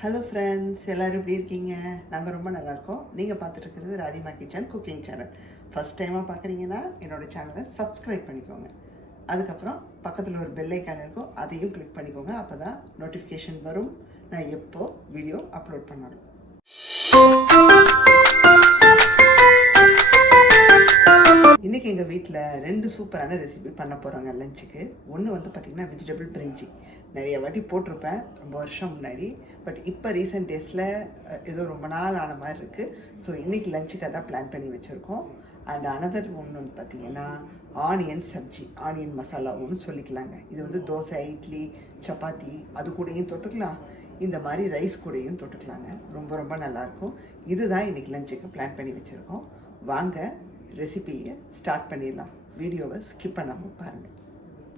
Hello friends, எல்லோரும் எப்படி இருக்கீங்க? நாங்கள் ரொம்ப நல்லாயிருக்கோம். நீங்கள் பார்த்துட்டு இருக்கிறது ராதிமா கிச்சன் குக்கிங் சேனல். ஃபஸ்ட் டைமாக பார்க்குறீங்கன்னா என்னோடய சேனலை சப்ஸ்கிரைப் பண்ணிக்கோங்க. அதுக்கப்புறம் பக்கத்தில் ஒரு பெல் ஐக்கான் இருக்கும், அதையும் கிளிக் பண்ணிக்கோங்க. அப்போ தான் நோட்டிஃபிகேஷன் வரும் நான் எப்போ வீடியோ அப்லோட் பண்ணாலும். இன்றைக்கி எங்கள் வீட்டில் 2 சூப்பரான ரெசிபி பண்ண போகிறாங்க லஞ்சுக்கு. ஒன்று வந்து பார்த்திங்கன்னா வெஜிடபிள் பிரிஞ்சி. நிறைய வாட்டி போட்டிருப்பேன் ரொம்ப வருஷம் முன்னாடி. பட் இப்போ ரீசெண்ட் டேஸில் ஏதோ ரொம்ப நாள் ஆன மாதிரி இருக்குது. ஸோ இன்றைக்கி லஞ்சுக்கு அதான் பிளான் பண்ணி வச்சுருக்கோம். அண்ட் அனதர் ஒன்று வந்து பார்த்திங்கன்னா ஆனியன் சப்ஜி, ஆனியன் மசாலா ஒன்று சொல்லிக்கலாங்க. இது வந்து தோசை, இட்லி, சப்பாத்தி அது கூடயும் தொட்டுக்கலாம், இந்த மாதிரி ரைஸ் கூடயும் தொட்டுக்கலாங்க. ரொம்ப ரொம்ப நல்லாயிருக்கும். இதுதான் இன்றைக்கி லஞ்சுக்கு பிளான் பண்ணி வச்சுருக்கோம். வாங்க ரெசிபியை ஸ்டார்ட் பண்ணிடலாம். வீடியோவை ஸ்கிப் பண்ணாமல் பாருங்கள்.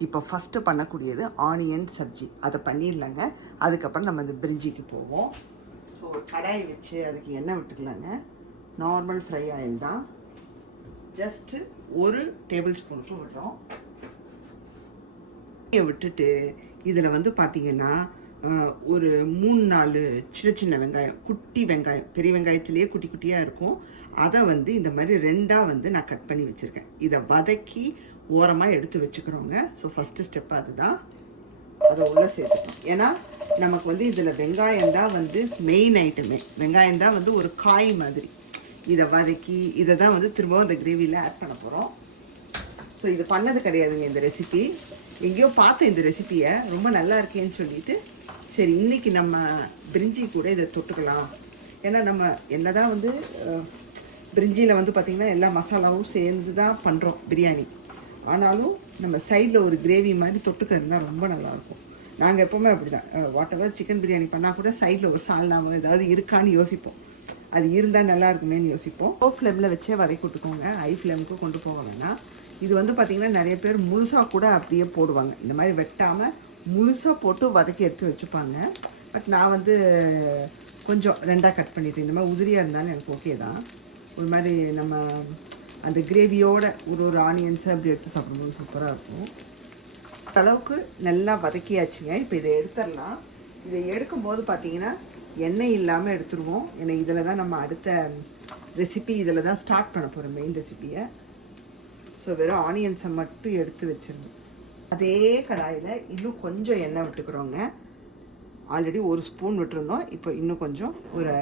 இப்போ ஃபஸ்ட்டு பண்ணக்கூடியது ஆனியன் சப்ஜி, அதை பண்ணிடலாங்க. அதுக்கப்புறம் நம்ம இந்த பிரிஞ்சிக்கு போவோம். ஸோ ஒரு கடாயை வச்சு அதுக்கு எண்ணெய் விட்டுக்கலாங்க. நார்மல் ஃப்ரை ஆயில் தான், ஜஸ்ட்டு 1 டேபிள் ஸ்பூனுக்கு விடுறோம். விட்டுட்டு இதில் வந்து பார்த்திங்கன்னா ஒரு 3-4 சின்ன சின்ன வெங்காயம், குட்டி வெங்காயம், பெரிய வெங்காயத்துலேயே குட்டி குட்டியாக இருக்கும். அதை வந்து இந்த மாதிரி 2ஆக வந்து நான் கட் பண்ணி வச்சுருக்கேன். இதை வதக்கி ஓரமாக எடுத்து வச்சுக்கிறோங்க. ஸோ ஃபஸ்ட்டு ஸ்டெப் அதுதான். அதை உள்ளே சேர்த்துக்கணும். ஏன்னா நமக்கு வந்து இதில் வெங்காயம் தான் வந்து மெயின் ஐட்டமே. வெங்காயம் தான் வந்து ஒரு காய் மாதிரி. இதை வதக்கி இதை தான் வந்து திரும்பவும் அந்த கிரேவியில் ஆட் பண்ண போகிறோம். ஸோ இது பண்ணது கிடையாதுங்க இந்த ரெசிபி. எங்கேயோ பார்த்த இந்த ரெசிப்பியை ரொம்ப நல்லா இருக்கேன்னு சொல்லிட்டு சரி இன்றைக்கி நம்ம பிரிஞ்சி கூட இதை தொட்டுக்கலாம். ஏன்னா நம்ம என்ன தான் வந்து பிரிஞ்சியில் வந்து பார்த்திங்கன்னா எல்லா மசாலாவும் சேர்ந்து தான் பண்ணுறோம் பிரியாணி. ஆனாலும் நம்ம சைடில் ஒரு கிரேவி மாதிரி தொட்டுக்க இருந்தால் ரொம்ப நல்லாயிருக்கும். நாங்கள் எப்போவுமே அப்படி தான், வாட் எவர் சிக்கன் பிரியாணி பண்ணால் கூட சைடில் ஒரு சால்னாம ஏதாவது இருக்கான்னு யோசிப்போம். அது இருந்தால் நல்லா இருக்குமேன்னு யோசிப்போம். லோ ஃப்ளேமில் வச்சே வதக்கி விட்டுக்கோங்க, ஹை ஃப்ளேமுக்கு கொண்டு போக வேணாம். இது வந்து பார்த்திங்கன்னா நிறைய பேர் முழுசாக கூட அப்படியே போடுவாங்க. இந்த மாதிரி வெட்டாமல் முழுசாக போட்டு வதக்கி எடுத்து வச்சுப்பாங்க. பட் நான் வந்து கொஞ்சம் 2ஆக கட் பண்ணிவிட்டேன். இந்த மாதிரி உதிரியாக இருந்தாலும் எனக்கு ஓகே தான். ஒரு மாதிரி நம்ம அந்த கிரேவியோட ஒரு ஆனியன்ஸை அப்படி எடுத்து சாப்பிடும்போது சூப்பராக இருக்கும். அளவுக்கு நல்லா வதக்கியாச்சுங்க. இப்போ இதை எடுத்துடலாம். இதை எடுக்கும்போது பார்த்திங்கன்னா எண்ணெய் இல்லாமல் எடுத்துருவோம். ஏன்னா இதில் தான் நம்ம அடுத்த ரெசிபி இதில் தான் ஸ்டார்ட் பண்ண போகிறோம், மெயின் ரெசிப்பியை. ஸோ வெறும் ஆனியன்ஸை மட்டும் எடுத்து வச்சிருந்தோம். அதே கடாயில் இன்னும் கொஞ்சம் எண்ணெய் விட்டுக்கிறோங்க. Already 1 spoon விட்டுருந்தோம். இப்போ இன்னும் கொஞ்சம் ஒரு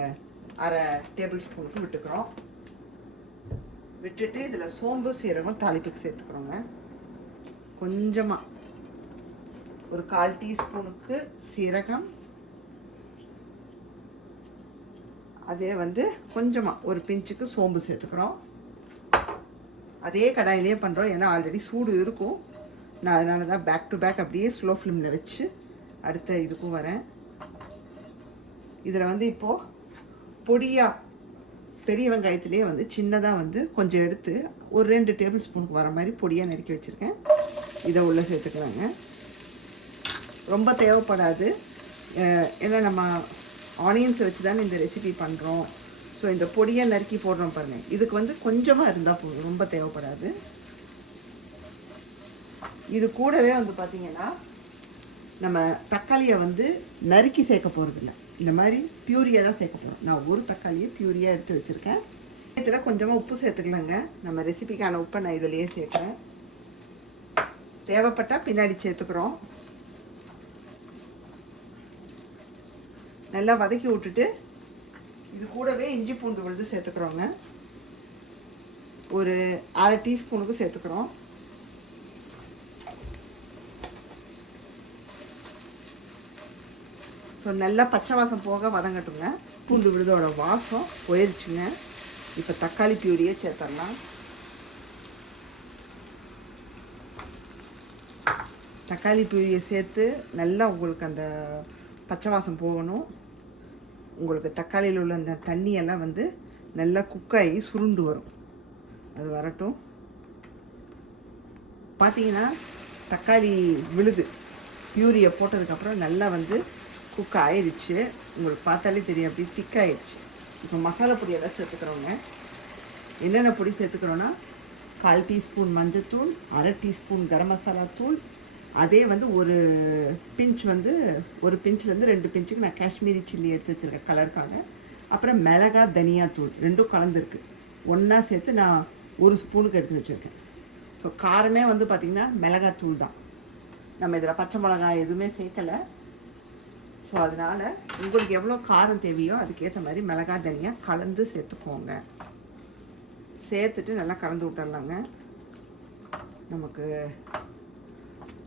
அரை டேபிள் ஸ்பூனுக்கு விட்டுக்கிறோம். விட்டுட்டு இதில் சோம்பு சீரகம் தாளிப்புக்கு சேர்த்துக்கிறோங்க. கொஞ்சமாக ஒரு 1/4 டீஸ்பூனுக்கு சீரகம், அதே வந்து கொஞ்சமாக ஒரு பிஞ்சுக்கு சோம்பு சேர்த்துக்கிறோம். அதே கடாயிலே பண்ணுறோம், ஏன்னா ஆல்ரெடி சூடு இருக்கும். நான் அதனால தான் பேக் டு பேக் அப்படியே ஸ்லோ ஃப்ளேமில் வச்சு அடுத்த இதுக்கும் வரேன். இதில் வந்து இப்போது பொடியாக பெரிய வெங்காயத்துலேயே வந்து சின்னதாக வந்து கொஞ்சம் எடுத்து ஒரு 2 டேபிள் ஸ்பூனுக்கு வர மாதிரி பொடியாக நறுக்கி வச்சுருக்கேன். இதை உள்ளே சேர்த்துக்கலாங்க. ரொம்ப தேவைப்படாது, ஏன்னா நம்ம ஆனியன்ஸை வச்சு தானே இந்த ரெசிபி பண்ணுறோம். ஸோ இந்த பொடியாக நறுக்கி போடுறோம் பாருங்கள், இதுக்கு வந்து கொஞ்சமாக இருந்தால் போதும், ரொம்ப தேவைப்படாது. இது கூடவே வந்து பார்த்திங்கன்னா நம்ம தக்காளியை வந்து நறுக்கி சேர்க்க போகிறதில்ல, இந்த மாதிரி பியூரியாக தான் சேர்க்க போகிறோம். நான் ஒரு தக்காளியை பியூரியாக எடுத்து வச்சுருக்கேன். இதில் கொஞ்சமாக உப்பு சேர்த்துக்கலாங்க. நம்ம ரெசிபிக்கான உப்பை நான் இதிலையே சேர்க்குறேன். தேவைப்பட்டால் பின்னாடி சேர்த்துக்கிறோம். நல்லா வதக்கி விட்டுட்டு இது கூடவே இஞ்சி பூண்டு விழுது சேர்த்துக்கிறோங்க. ஒரு அரை டீஸ்பூனுக்கு சேர்த்துக்கிறோம். ஸோ நல்லா பச்சை வாசம் போக வதங்கட்டுங்க. பூண்டு விழுதோட வாசம் போயிடுச்சுங்க. இப்போ தக்காளி பியூரியை சேர்த்துடலாம். தக்காளி பியூரியை சேர்த்து நல்லா உங்களுக்கு அந்த பச்சை வாசம் போகணும். உங்களுக்கு தக்காளியில் உள்ள அந்த தண்ணியெல்லாம் வந்து நல்லா குக்காகி சுருண்டு வரும். அது வரட்டும். பார்த்தீங்கன்னா தக்காளி விழுது பியூரியை போட்டதுக்கப்புறம் நல்லா வந்து குக் ஆயிடுச்சு. உங்களுக்கு பார்த்தாலே தெரியும், அப்படி திக்காயிடுச்சு. இப்போ மசாலா பொடி எல்லாம் சேர்த்துக்கிறோங்க. என்னென்ன பொடி சேர்த்துக்கிறோன்னா 1/4 டீஸ்பூன் மஞ்சத்தூள், அரை டீஸ்பூன் கரம் மசாலா தூள், அதே வந்து ஒரு பிஞ்ச் வந்து ஒரு பிஞ்ச்லேருந்து 2 பிஞ்சுக்கு நான் காஷ்மீரி சில்லி எடுத்து வச்சுருக்கேன் கலருக்காக. அப்புறம் மிளகா தனியாத்தூள் ரெண்டும் கலந்துருக்கு, ஒன்றா சேர்த்து நான் 1 ஸ்பூனுக்கு எடுத்து வச்சுருக்கேன். ஸோ காரமே வந்து பார்த்திங்கன்னா மிளகாத்தூள் தான், நம்ம இதில் பச்சை மிளகாய் எதுவுமே சேர்க்கலை. ஸோ அதனால் உங்களுக்கு எவ்வளோ காரம் தேவையோ அதுக்கேற்ற மாதிரி மிளகாய் தனியாக கலந்து சேர்த்துக்கோங்க. சேர்த்துட்டு நல்லா கலந்து விட்டுறலாங்க. நமக்கு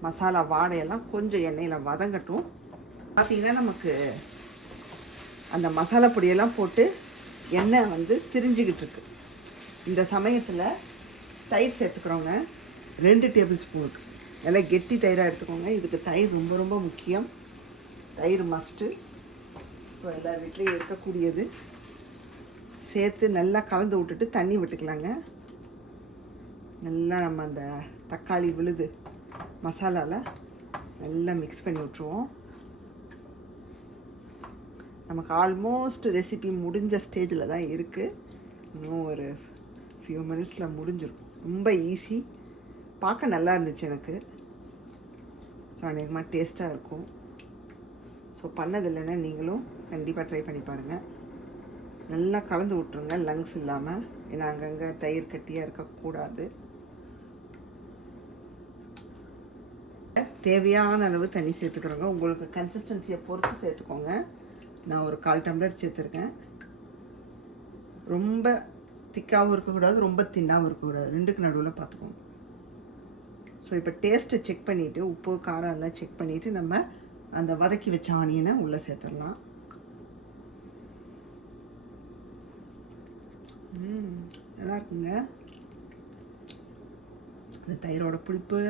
மசாலா வாடையெல்லாம் கொஞ்சம் எண்ணெயில் வதங்கட்டும். பார்த்திங்கன்னா நமக்கு அந்த மசாலா பொடியெல்லாம் போட்டு எண்ணெய் வந்து திரிஞ்சிக்கிட்டு இருக்கு. இந்த சமயத்தில் தயிர் சேர்த்துக்கிறோங்க, 2 டேபிள் ஸ்பூனுக்கு. நல்லா கெட்டி தயிராக எடுத்துக்கோங்க. இதுக்கு தயிர் ரொம்ப ரொம்ப முக்கியம். தயிர் மஸ்ட்டு. இப்போ எல்லா வீட்லேயும் இருக்கக்கூடியது. சேர்த்து நல்லா கலந்து விட்டுட்டு தண்ணி விட்டுக்கலாங்க. நல்லா நம்ம அந்த தக்காளி விழுது மசாலாவில் நல்லா மிக்ஸ் பண்ணி விட்ருவோம். நமக்கு ஆல்மோஸ்ட் ரெசிபி முடிஞ்ச ஸ்டேஜில் தான் இருக்குது. இன்னும் ஒரு ஃபியூ மினிட்ஸில் முடிஞ்சிடும். ரொம்ப ஈஸி, பார்க்க நல்லா இருந்துச்சு எனக்கு. ஸோ அநேகமாக டேஸ்ட்டாக இருக்கும். ஸோ பண்ணதில்லைன்னா நீங்களும் கண்டிப்பாக ட்ரை பண்ணி பாருங்கள். நல்லா கலந்து விட்ருங்க லங்ஸ் இல்லாமல், ஏன்னா அங்கங்கே தயிர் கட்டியாக இருக்கக்கூடாது. தேவையான அளவு தண்ணி சேர்த்துக்கிறோங்க. உங்களுக்கு கன்சிஸ்டன்சியை பொறுத்து சேர்த்துக்கோங்க. நான் ஒரு 1/4 டம்ளர் சேர்த்துருக்கேன். ரொம்ப திக்காகவும் இருக்கக்கூடாது, ரொம்ப தின்னாகவும் இருக்கக்கூடாது, 2க்கு நடுவில் பார்த்துக்கோங்க. ஸோ இப்போ டேஸ்ட்டை செக் பண்ணிவிட்டு, உப்பு காரம் எல்லாம் செக் பண்ணிவிட்டு நம்ம அந்த வதக்கி வச்ச ஆனியனை உள்ளே சேர்த்துடலாம். நல்லா இருக்குங்க. இந்த தயிரோட புளிப்பு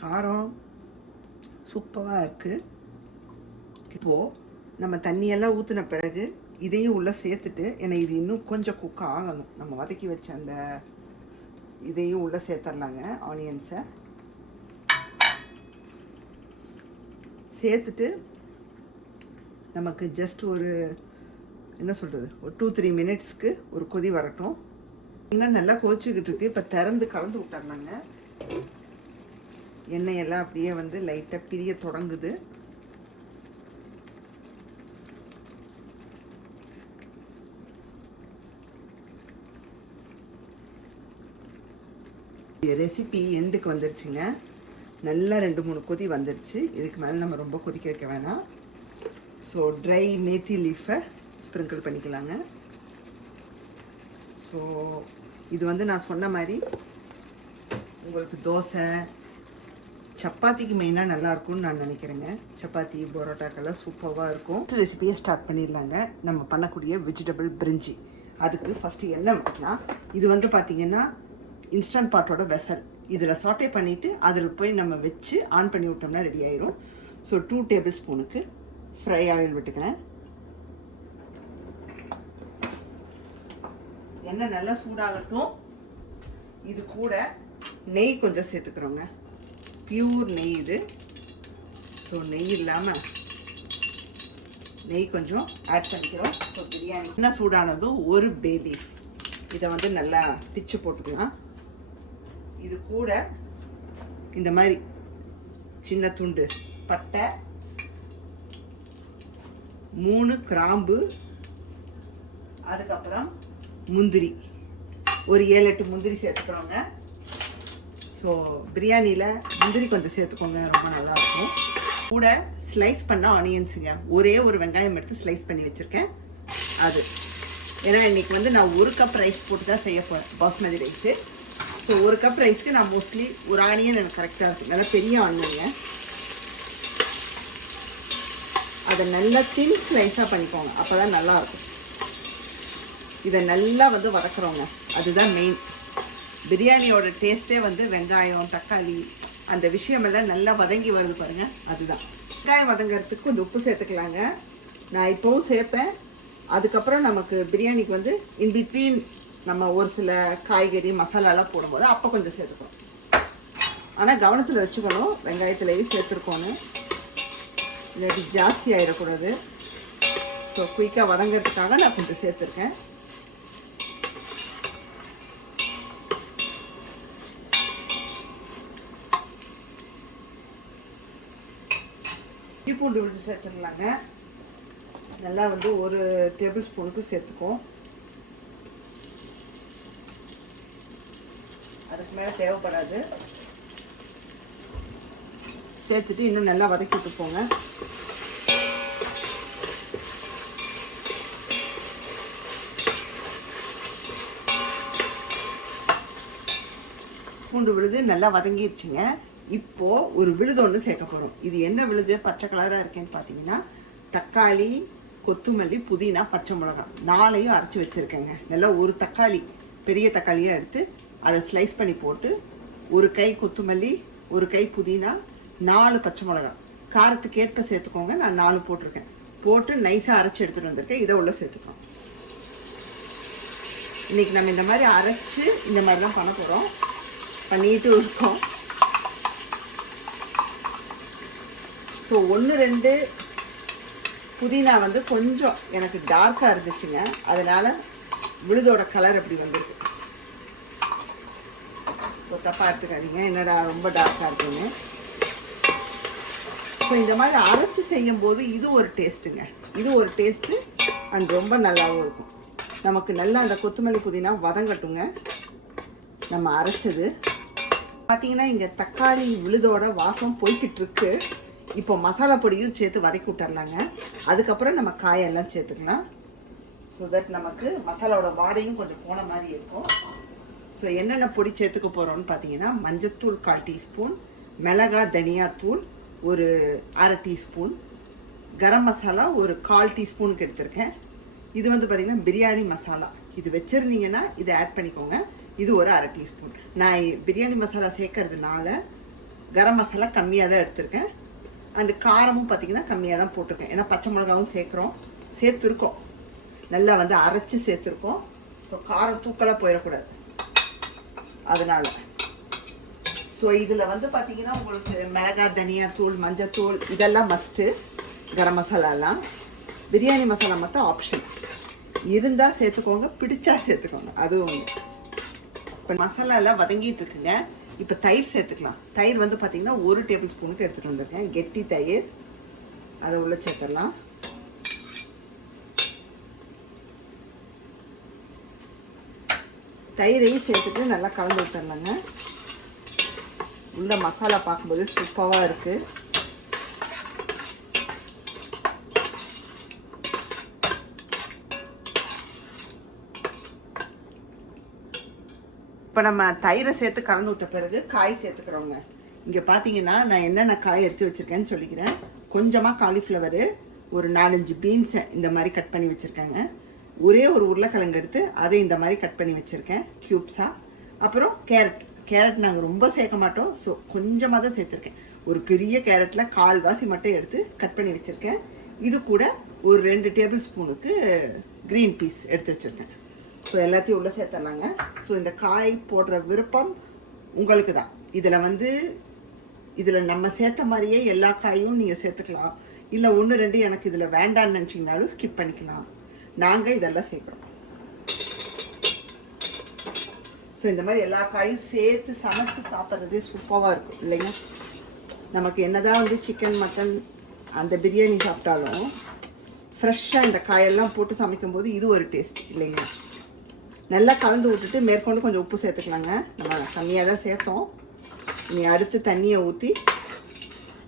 காரம் சூப்பராக இருக்குது. இப்போது நம்ம தண்ணியெல்லாம் ஊற்றின பிறகு இதையும் உள்ளே சேர்த்துட்டு, ஏன்னா இது இன்னும் கொஞ்சம் குக் ஆகணும், நம்ம வதக்கி வச்ச அந்த இதையும் உள்ளே சேர்த்துடலாங்க. ஆனியன்ஸை சேர்த்துட்டு நமக்கு ஜஸ்ட் ஒரு என்ன சொல்கிறது, ஒரு 2-3 மினிட்ஸ்க்கு ஒரு கொதி வரட்டும். இன்னும் நல்லா கொதிச்சுக்கிட்டு இருக்கு. இப்போ திறந்து கலந்து விட்டுறலாங்க. எண்ணெயெல்லாம் அப்படியே வந்து லைட்டாக பிரிய தொடங்குது. ரெசிபி எண்டுக்கு வந்துருச்சுங்க. நல்லா 2-3 கொதி வந்துருச்சு. இதுக்கு மேலே நம்ம ரொம்ப கொதிக்க வைக்க வேணாம். ஸோ ட்ரை மேத்தி லீஃபை ஸ்ப்ரிங்கிள் பண்ணிக்கலாங்க. ஸோ இது வந்து நான் சொன்ன மாதிரி உங்களுக்கு தோசை சப்பாத்திக்கு மெயினாக நல்லாயிருக்கும்னு நான் நினைக்கிறேங்க. சப்பாத்தி பரோட்டாக்கெல்லாம் சூப்பராக இருக்கும். ரெசிபியை ஸ்டார்ட் பண்ணிடலாங்க. நம்ம பண்ணக்கூடிய வெஜிடபிள் பிரிஞ்சி. அதுக்கு ஃபஸ்ட்டு எண்ணெய் வைக்கலாம். இது வந்து பார்த்திங்கன்னா இன்ஸ்டன்ட் பாட்டோட வெசல். இதில் சாட்டே பண்ணிவிட்டு அதில் போய் நம்ம வச்சு ஆன் பண்ணி விட்டோம்னா ரெடி ஆயிரும். ஸோ 2 டேபிள் ஸ்பூனுக்கு ஃப்ரை ஆயில் விட்டுக்கிறேன். எண்ணெய் நல்லா சூடாகட்டும். இது கூட நெய் கொஞ்சம் சேர்த்துக்கிறோங்க. பியூர் நெய் இது. ஸோ நெய் இல்லாமல் நெய் கொஞ்சம் ஆட் பண்ணிக்கிறோம். ஸோ பிரியாணி என்ன சூடானதும் ஒரு பே லீஃப் இதை வந்து நல்லா பிச்சு போட்டுக்கலாம். இது கூட இந்த மாதிரி சின்ன துண்டு பட்டை, 3 கிராம்பு, அதுக்கப்புறம் முந்திரி ஒரு 7-8 முந்திரி சேர்த்துக்கிறோங்க. ஸோ பிரியாணியில் முந்திரி கொஞ்சம் சேர்த்துக்கோங்க, ரொம்ப நல்லாயிருக்கும். கூட ஸ்லைஸ் பண்ண ஆனியன்ஸுங்க, ஒரே ஒரு வெங்காயம் எடுத்து ஸ்லைஸ் பண்ணி வச்சுருக்கேன். அது ஏன்னா இன்றைக்கி வந்து நான் 1 கப் ரைஸ் போட்டு தான் செய்ய போகிறேன், பாஸ்மதி ரைஸு. ஸோ 1 கப் ரைஸ்க்கு நான் மோஸ்ட்லி ஒரு ஆனியன் எனக்கு கரெக்டாக இருக்குது. நல்லா பெரிய ஆனியனுங்க. அதை நல்லா தின் ஸ்லைஸாக பண்ணிக்கோங்க, அப்போ தான் நல்லாயிருக்கும். இதை நல்லா வந்து வதக்குறோங்க, அதுதான் மெயின். பிரியாணியோட டேஸ்ட்டே வந்து வெங்காயம் தக்காளி அந்த விஷயமெல்லாம் நல்லா வதங்கி வருது பாருங்கள், அதுதான். வெங்காயம் வதங்கிறதுக்கு கொஞ்சம் உப்பு சேர்த்துக்கலாங்க. நான் இப்போவும் சேர்ப்பேன். அதுக்கப்புறம் நமக்கு பிரியாணிக்கு வந்து இன்பிட்வீன் நம்ம ஒரு சில காய்கறி மசாலாலாம் போடும்போது அப்போ கொஞ்சம் சேர்த்துக்கணும். ஆனால் கவனத்தில் வச்சுக்கணும், வெங்காயத்துலேயே சேர்த்துருக்கோன்னு, இல்லாட்டி ஜாஸ்தி ஆகிடக்கூடாது. ஸோ குயிக்காக வதங்கிறதுக்காக நான் கொஞ்சம் சேர்த்துருக்கேன். பூண்டு விழுது சேர்த்துடலாங்க. நல்லா வந்து 1 டேபிள் ஸ்பூனுக்கு சேர்த்துக்கும். அதுக்கு மேலே தேவைப்படாது. சேர்த்துட்டு இன்னும் நல்லா வதக்கி விட்டுப்போங்க. பூண்டு விழுது நல்லா வதங்கிடுச்சுங்க. இப்போ ஒரு விழுது ஒன்று சேர்க்க போகிறோம். இது என்ன விழுது பச்சை கலராக இருக்கேன்னு பார்த்தீங்கன்னா, தக்காளி, கொத்தமல்லி, புதினா, பச்சை மிளகாய் 4ஐயும் அரைச்சி வச்சுருக்கேங்க. நல்லா ஒரு தக்காளி, பெரிய தக்காளியாக எடுத்து அதை ஸ்லைஸ் பண்ணி போட்டு, ஒரு கை கொத்தமல்லி, ஒரு கை புதினா, 4 பச்சை மிளகாய் காரத்துக்கு ஏற்ப சேர்த்துக்கோங்க. நான் 4 போட்டிருக்கேன். போட்டு நைஸாக அரைச்சி எடுத்துகிட்டு வந்திருக்கேன். இதை உள்ள சேர்த்துக்கோம். இன்றைக்கி நம்ம இந்த மாதிரி அரைச்சி இந்த மாதிரி தான் பண்ண போகிறோம். பண்ணிட்டு இருக்கோம். ஸோ 1-2 புதினா வந்து கொஞ்சம் எனக்கு டார்க்காக இருந்துச்சுங்க. அதனால் விழுதோட கலர் அப்படி வந்துருக்கு. ஸோ தப்பாக எடுத்துக்காதீங்க, என்னடா ரொம்ப டார்க்காக இருக்குன்னு. ஸோ இந்த மாதிரி அரைச்சி செய்யும்போது இது ஒரு டேஸ்ட்டுங்க. இது ஒரு டேஸ்ட்டு அண்ட் ரொம்ப நல்லாவும் இருக்கும். நமக்கு நல்லா அந்த கொத்தமல்லி புதினா வதங்கட்டுங்க. நம்ம அரைச்சது பார்த்தீங்கன்னா இங்கே தக்காளி விழுதோட வாசம் போய்கிட்டு இருக்கு. இப்போ மசாலா பொடியும் சேர்த்து வதக்கி விட்டுறலாங்க. அதுக்கப்புறம் நம்ம காயெல்லாம் சேர்த்துக்கலாம். ஸோ தட் நமக்கு மசாலாவோட வாடையும் கொஞ்சம் போன மாதிரி இருக்கும். ஸோ என்னென்ன பொடி சேர்த்துக்க போகிறோம்னு பார்த்தீங்கன்னா, மஞ்சத்தூள் 1/4 டீஸ்பூன், மிளகா தனியாத்தூள் ஒரு 1/2 டீஸ்பூன், கரம் மசாலா ஒரு 1/4 டீஸ்பூனுக்கு எடுத்திருக்கேன். இது வந்து பார்த்தீங்கன்னா பிரியாணி மசாலா. இது வச்சுருந்தீங்கன்னா இதை ஆட் பண்ணிக்கோங்க. இது ஒரு 1/2 டீஸ்பூன். நான் பிரியாணி மசாலா சேர்க்கறதுனால கரம் மசாலா கம்மியாக தான் எடுத்திருக்கேன். அண்டு காரமும் பார்த்திங்கன்னா கம்மியாக தான் போட்டிருக்கேன். ஏன்னா பச்சை மிளகாவும் சேர்த்துருக்கோம். நல்லா வந்து அரைச்சி சேர்த்துருக்கோம். ஸோ காரம் தூக்கலாக போயிடக்கூடாது, அதனால். ஸோ இதில் வந்து பார்த்திங்கன்னா உங்களுக்கு மிளகா தனியாத்தூள், மஞ்சத்தூள் இதெல்லாம் மஸ்ட்டு. கரம் மசாலாலாம், பிரியாணி மசாலா மட்டும் ஆப்ஷன். இருந்தால் சேர்த்துக்கோங்க, பிடிச்சா சேர்த்துக்கோங்க. அதுவும் இப்போ மசாலாலாம் வதங்கிட்டு இருக்குங்க. இப்போ தயிர் சேர்த்துக்கலாம். தயிர் வந்து பார்த்தீங்கன்னா 1 டேபிள் ஸ்பூனுக்கு எடுத்துகிட்டு வந்திருக்கேன். கெட்டி தயிர் அதை உள்ள சேர்த்துடலாம். தயிரையும் சேர்த்துட்டு நல்லா கலந்து விட்டுடலாங்க. உள்ள மசாலா பார்க்கும்போது சூப்பராக இருக்குது. இப்போ நம்ம தயிரை சேர்த்து கலந்து விட்ட பிறகு காய் சேர்த்துக்கிறோங்க. இங்கே பார்த்தீங்கன்னா நான் என்னென்ன காய் எடுத்து வச்சுருக்கேன்னு சொல்லிக்கிறேன். கொஞ்சமாக காலிஃப்ளவரு, ஒரு 4-5 பீன்ஸை இந்த மாதிரி கட் பண்ணி வச்சுருக்கேங்க. ஒரே ஒரு உருளைக்கிழங்கு எடுத்து அதை இந்த மாதிரி கட் பண்ணி வச்சுருக்கேன் க்யூப்ஸாக. அப்புறம் கேரட் நாங்கள் ரொம்ப சேர்க்க மாட்டோம். ஸோ கொஞ்சமாக தான் சேர்த்துருக்கேன். ஒரு பெரிய கேரட்டில் 1/4 மட்டும் எடுத்து கட் பண்ணி வச்சுருக்கேன். இது கூட ஒரு 2 டேபிள் ஸ்பூனுக்கு க்ரீன் பீஸ் எடுத்து வச்சுருக்கேன். ஸோ எல்லாத்தையும் உள்ளே சேர்த்துடலாங்க. ஸோ இந்த காய் போடுற விருப்பம் உங்களுக்கு தான். இதில் நம்ம சேர்த்த மாதிரியே எல்லா காயும் நீங்கள் சேர்த்துக்கலாம். இல்லை 1-2 எனக்கு இதில் வேண்டான்னு நினச்சிங்கனாலும் ஸ்கிப் பண்ணிக்கலாம். நாங்கள் இதெல்லாம் சேர்க்குறோம். ஸோ இந்த மாதிரி எல்லா காயும் சேர்த்து சமைச்சு சாப்பிட்றதே சூப்பராக இருக்கும் இல்லைங்க. நமக்கு என்னதான் வந்து சிக்கன், மட்டன், அந்த பிரியாணி சாப்பிட்டாலும் ஃப்ரெஷ்ஷாக இந்த காயெல்லாம் போட்டு சமைக்கும்போது இது ஒரு டேஸ்ட் இல்லைங்க. நல்லா கலந்து விட்டுட்டு மேற்கொண்டு கொஞ்சம் உப்பு சேர்த்துக்கலாங்க. நம்ம கம்மியாக தான் சேர்த்தோம். இனி அடுத்து தண்ணியை ஊற்றி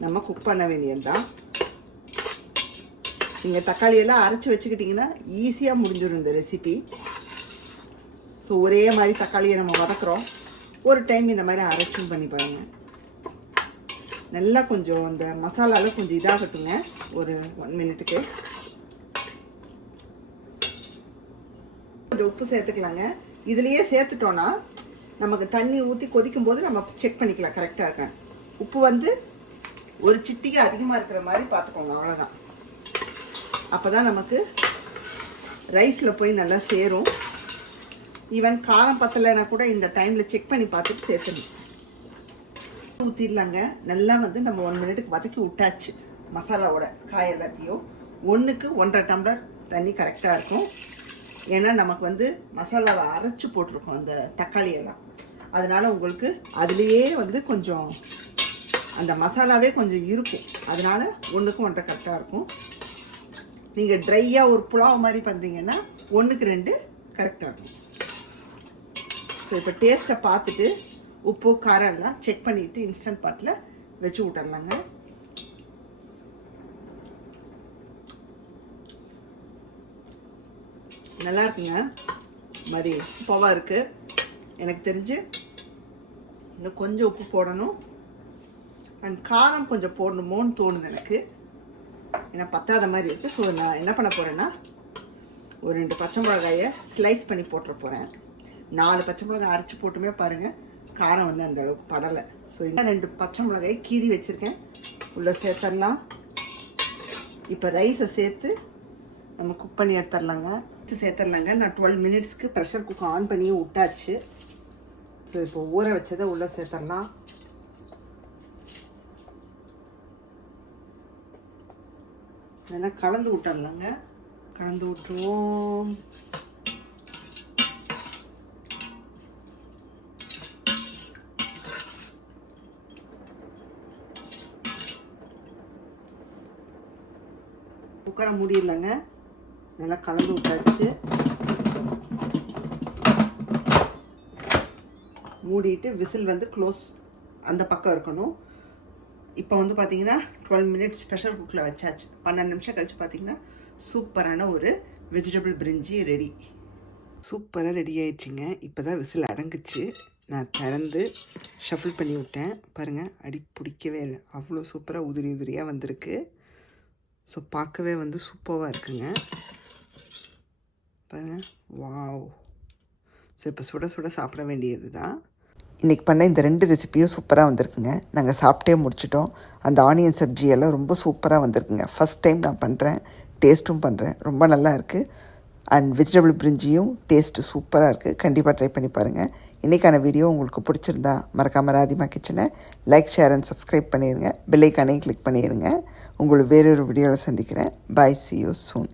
நம்ம குக் பண்ண வேண்டியது தான். நீங்கள் தக்காளியெல்லாம் அரைச்சி வச்சுக்கிட்டிங்கன்னா ஈஸியாக முடிஞ்சிடும் இந்த ரெசிபி. ஸோ ஒரே மாதிரி தக்காளியை நம்ம வதக்குறோம். ஒரு டைம் இந்த மாதிரி அரைச்சும் பண்ணி பாருங்கள். நல்லா கொஞ்சம் அந்த மசாலாவில் கொஞ்சம் இதாகட்டுங்க. ஒரு 1 மினிட்டுக்கு கொஞ்சம் உப்பு சேர்த்துக்கலாங்க. இதுலேயே சேர்த்துட்டோன்னா நமக்கு தண்ணி ஊற்றி கொதிக்கும் போது நம்ம செக் பண்ணிக்கலாம் கரெக்டாக இருக்கான்னு. உப்பு வந்து ஒரு சிட்டிக்கு அதிகமாக இருக்கிற மாதிரி பார்த்துக்கோங்க, அவ்வளோதான். அப்போ தான் நமக்கு ரைஸில் போய் நல்லா சேரும். ஈவன் காரம் பத்தலைன்னா கூட இந்த டைமில் செக் பண்ணி பார்த்துட்டு சேர்த்துணும். ஊற்றிடலாங்க. நல்லா வந்து நம்ம 1 மினிட்டுக்கு வதக்கி விட்டாச்சு. மசாலாவோட காய் எல்லாத்தையும் 1க்கு 1.5 டம்ளர் தண்ணி கரெக்டாக இருக்கும். ஏன்னா நமக்கு வந்து மசாலாவை அரைச்சி போட்டிருக்கோம் அந்த தக்காளியெல்லாம். அதனால் உங்களுக்கு அதுலேயே வந்து கொஞ்சம் அந்த மசாலாவே கொஞ்சம் இருக்கும், அதனால் 1க்கு 1.5 கரெக்டாக இருக்கும். நீங்கள் ட்ரையாக ஒரு புலாவ் மாதிரி பண்ணுறீங்கன்னா 1க்கு 2 கரெக்டாக இருக்கும். ஸோ இப்போ டேஸ்ட்டை பார்த்துட்டு உப்பு காரம் எல்லாம் செக் பண்ணிவிட்டு இன்ஸ்டன்ட் பாட்டில் வச்சு விட்டுறலாங்க. நல்லா இருக்குங்க, மாதிரி சூப்பராக இருக்குது. எனக்கு தெரிஞ்சு இன்னும் கொஞ்சம் உப்பு போடணும் அண்ட் காரம் கொஞ்சம் போடணுமோன்னு தோணுது எனக்கு, ஏன்னா பத்தாத மாதிரி இருக்குது. ஸோ நான் என்ன பண்ண போகிறேன்னா ஒரு 2 பச்சை மிளகாயை ஸ்லைஸ் பண்ணி போட்டுற போகிறேன். 4 பச்சை மிளகாய் அரைச்சி போட்டுமே பாருங்கள் காரம் வந்து அந்த அளவுக்கு படலை. ஸோ இன்னும் 2 பச்சை மிளகாய் கீறி வச்சுருக்கேன், உள்ளே சேர்த்துடலாம். இப்போ ரைஸை சேர்த்து நம்ம குக் பண்ணி எடுத்துடலாங்க. சேர்த்துடலாங்க. நான் 12 மினிட்ஸ்க்கு ப்ரெஷர் குக்கர் ஆன் பண்ணி விட்டாச்சு. ஸோ இப்போ ஊற வச்சதை உள்ளே சேர்த்துடலாம். நல்லா கலந்து விட்டுடலாங்க. கலந்து விட்டுருவோம். குக்கரை மூடிடலாங்க. நல்லா கலந்து விட்டாச்சு. மூடிட்டு விசில் வந்து க்ளோஸ் அந்த பக்கம் இருக்கணும். இப்போ வந்து பார்த்தீங்கன்னா 12 மினிட்ஸ் ப்ரெஷர் குக்கில் வச்சாச்சு. 12 நிமிஷம் கழிச்சு பார்த்தீங்கன்னா சூப்பரான ஒரு வெஜிடபிள் பிரிஞ்சி ரெடி. சூப்பராக ரெடி ஆயிடுச்சுங்க. இப்போ தான் விசில் அடங்குச்சு. நான் திறந்து ஷஃபிள் பண்ணி விட்டேன். பாருங்கள், அடி பிடிக்கவே இல்லை, அவ்வளோ சூப்பராக உதிரி உதிரியாக வந்திருக்கு. ஸோ பார்க்கவே வந்து சூப்பராக இருக்குங்க. பாருங்கள், வாவ். ஸோ இப்போ சுட சுட சாப்பிட வேண்டியது தான். இன்றைக்கி பண்ண இந்த 2 ரெசிப்பியும் சூப்பராக வந்திருக்குங்க. நாங்கள் சாப்பிட்டே முடிச்சிட்டோம். அந்த ஆனியன் சப்ஜி எல்லாம் ரொம்ப சூப்பராக வந்திருக்குங்க. ஃபஸ்ட் டைம் நான் பண்ணுறேன், டேஸ்ட்டும் பண்ணுறேன், ரொம்ப நல்லா இருக்குது. அண்ட் வெஜிடபிள் பிரிஞ்சியும் டேஸ்ட்டு சூப்பராக இருக்குது. கண்டிப்பாக ட்ரை பண்ணி பாருங்கள். இன்றைக்கான வீடியோ உங்களுக்கு பிடிச்சிருந்தா மறக்காமல் ராதிமா கிச்சனை லைக், ஷேர் அண்ட் சப்ஸ்கிரைப் பண்ணிடுங்க. பெல் ஐக்கானையும் கிளிக் பண்ணிடுங்க. உங்களை வேறொரு வீடியோவில் சந்திக்கிறேன். பாய், see you soon.